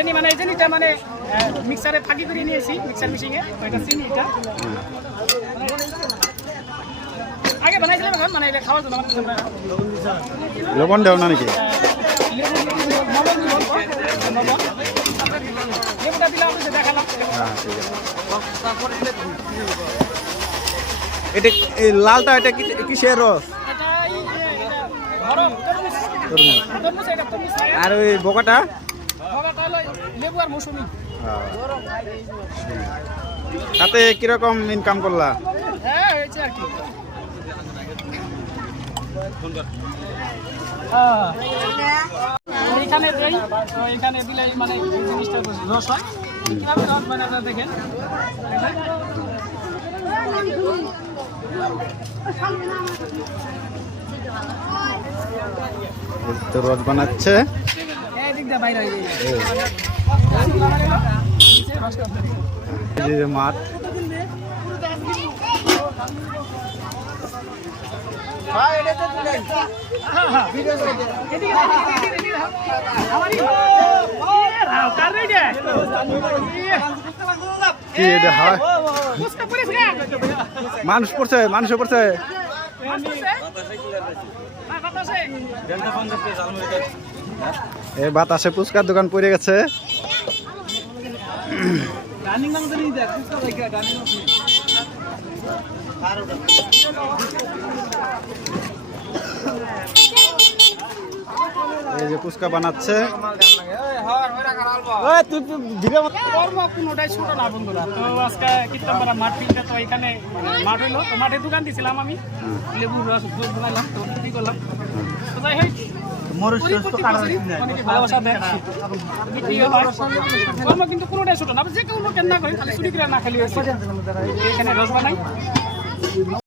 চিনি মানে এই চিনিটা মানে মিক্সারে ফাঁকি করে নিয়েছি মিক্সার মেশিনে ওইটা চিনি এটা আগে বানাইছিলাম এখন মানে এটা খাওয়ার জন্য লবণ দেও না নাকি লেবুটা দিলাম আপনাদের দেখালাম হ্যাঁ ঠিক আছে এটা এই লালটা এটা কিসের রস এটা গরম তরমুজ এটা তরমুজ আর ওই বোকাটা বাবাটা হলো লেবু আর মৌসুমী তাতে কিরকম ইনকাম করলা হ্যাঁ হয়েছে আর কি এখানে দেই তো এখানে দিলে মানে এই জিনিসটা রস হয় কিভাবে রস বানাতে দেখেন তো রস বানাচ্ছে এই দিক দিয়ে বাইরে হয়ে এই যে মাঠ কি এটা হয় মানুষ পড়ছে মানুষে পড়ছে এই বাতাসে ফুচকার দোকান পড়ে গেছে এই যে ফুচকা বানাচ্ছে কোনোটাই ছোট না বন্ধুরা তো আজকে কীর্তনপাড়া মাঠ ফিল্ডটা তো এখানে মাঠ হইলো তো মাঠে দোকান দিয়েছিলাম আমি লেবুর রস জুস বানাইলাম তো বিক্রি করলাম তো যাই হোক অনেকে ভালোবাসা দেয় বিক্রিও হয় কর্ম কিন্তু কোনোটাই ছোট না যে কেউ কেন না করি তাহলে চুরি করে না খালি এখানে রস বানাই